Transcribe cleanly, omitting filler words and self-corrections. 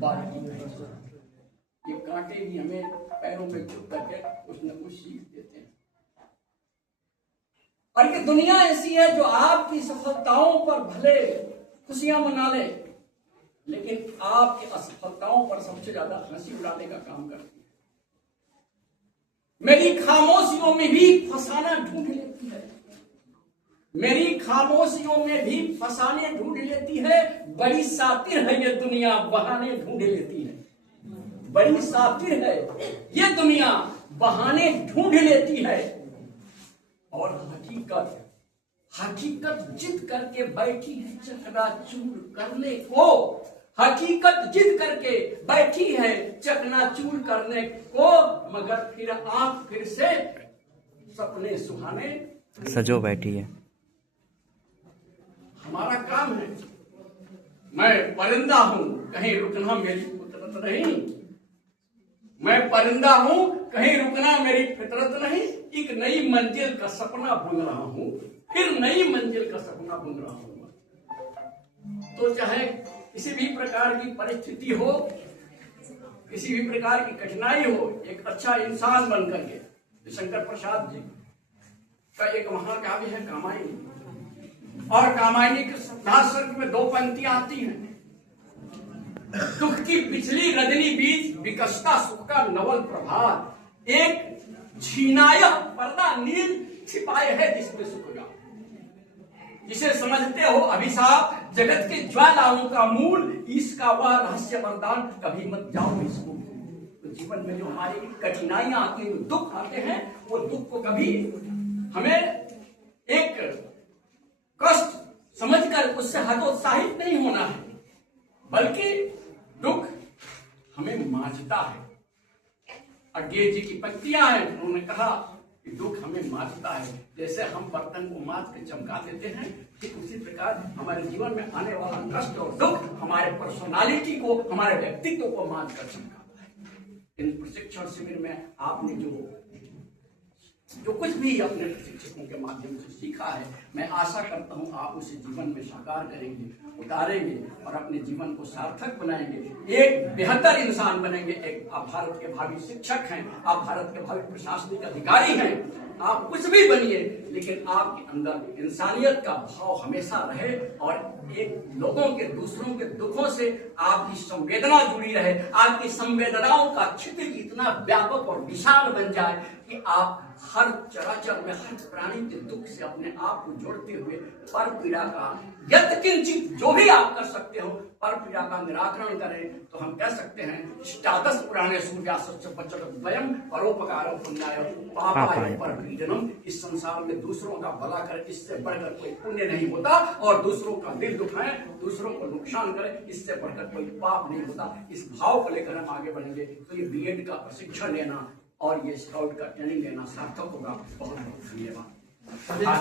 बारीकी है। ये कांटे भी हमें पैरों में चुभ करके कुछ न कुछ सीख देते हैं। और ये दुनिया ऐसी है जो आपकी सफलताओं पर भले खुशियां मना ले, लेकिन आपकी असफलताओं पर सबसे ज्यादा हंसी उड़ाने का काम करती है। मेरी खामोशियों में भी फसाना ढूंढ लेती है, मेरी खामोशियों में भी फसाने ढूंढ लेती है। बड़ी सातिर है ये दुनिया, बहाने ढूंढ लेती है। बड़ी सातिर है ये दुनिया, बहाने ढूंढ लेती है। और हकीकत जिद करके बैठी है चकनाचूर करने को। हकीकत जिद करके बैठी है चकनाचूर करने को, मगर फिर आप फिर से सपने सुहाने सजो बैठी है। हमारा काम है, मैं परिंदा हूं कहीं रुकना मेरी फितरत नहीं। मैं परिंदा हूं कहीं रुकना मेरी फितरत नहीं। एक नई मंजिल का सपना बुन रहा हूं, फिर नई मंजिल का सपना बुन रहा हूं। तो चाहे किसी भी प्रकार की परिस्थिति हो, किसी भी प्रकार की कठिनाई हो, एक अच्छा इंसान बन करके। शंकर प्रसाद जी का एक महाकाव्य है कामायनी, और कामायनी के सर्ग में 2 पंक्तियां आती हैं। दुख की पिछली रजनी बीच विकसता सुख का नवल प्रभात, एक छीनाया पर्दा नील छिपाए है जिसमें सुख का। जिसे समझते हो अभिशाप जगत के ज्वालाओं का मूल, इसका वह रहस्य वरदान कभी मत जाओ इसको। तो जीवन में जो हमारी कठिनाइयां आती हैं, दुख आते हैं, वो दुख को कभी हमें एक कष्ट समझकर उससे हतोत्साहित नहीं होना है, बल्कि दुख हमें मांझता है। अज्ञे जी की पंक्तियां हैं, उन्होंने कहा कि दुख हमें मांझता है। जैसे हम बर्तन को मांझ के चमका देते हैं, ठीक उसी प्रकार हमारे जीवन में आने वाला कष्ट और दुख हमारे पर्सनालिटी को, हमारे व्यक्तित्व को मांझ कर चमकाता है। इन प्रशिक्षण शिविर में आपने जो कुछ भी अपने प्रशिक्षकों के माध्यम से सीखा है, मैं आशा करता हूं आप उसे जीवन में साकार करेंगे, उतारेंगे और अपने जीवन को सार्थक बनाएंगे, एक बेहतर इंसान बनेंगे। एक आप भारत के भावी शिक्षक हैं, आप भारत के भावी प्रशासनिक अधिकारी हैं, आप कुछ भी बनिए, लेकिन आपके अंदर इंसानियत का भाव हमेशा रहे और एक लोगों के, दूसरों के दुखों से आपकी संवेदना जुड़ी रहे। आपकी संवेदनाओं का क्षितिज इतना व्यापक और विशाल बन जाए कि आप हर चराचर में, हर प्राणी के दुख से अपने आप को जोड़ते हुए पर पीड़ा का यत्किंचित जो भी आप कर सकते हो, पर पीड़ा का निराकरण करें। तो हम कह सकते हैं स्टादस पुराणे सूर्यासस्य पचद्वयम् परोपकारं पुण्याय पापाय परपीडनम्। इस संसार में दूसरों का भला करे, इससे बढ़कर कोई पुण्य नहीं होता, और दूसरों का दिल दुखाए, दूसरों को नुकसान करे, इससे बढ़कर कोई पाप नहीं होता। इस भाव को लेकर हम आगे बढ़ेंगे। तो ये बीएड का प्रशिक्षण लेना और ये स्काउट का ट्रेनिंग लेना सार्थक होगा। बहुत बहुत धन्यवाद।